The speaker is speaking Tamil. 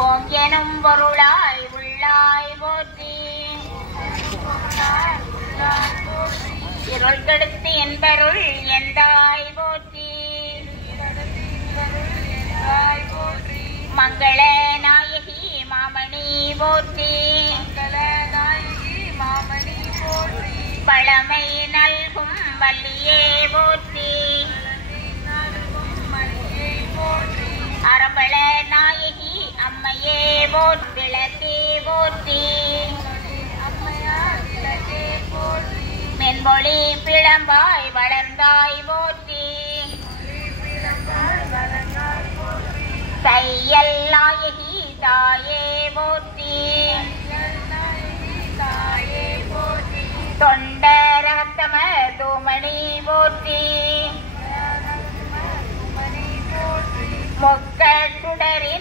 ஓம் எனும் பொருளாய் உள்ளாய் போற்றி. இருள் கெடுத்து என்பருள் எந்தாய் போற்றி. மங்கள நாயகி மாமணி போற்றி. பழமை நல்கும் வள்ளியே போற்றி. அரபள நாயகி அம்மையே விளக்கே போற்றி. மென்மொழி பிளம்பாய் வளர்ந்தாய் போற்றி. தையல் நாயகி தாயே போற்றி. தொண்டரகத்தம தூமணி போற்றி.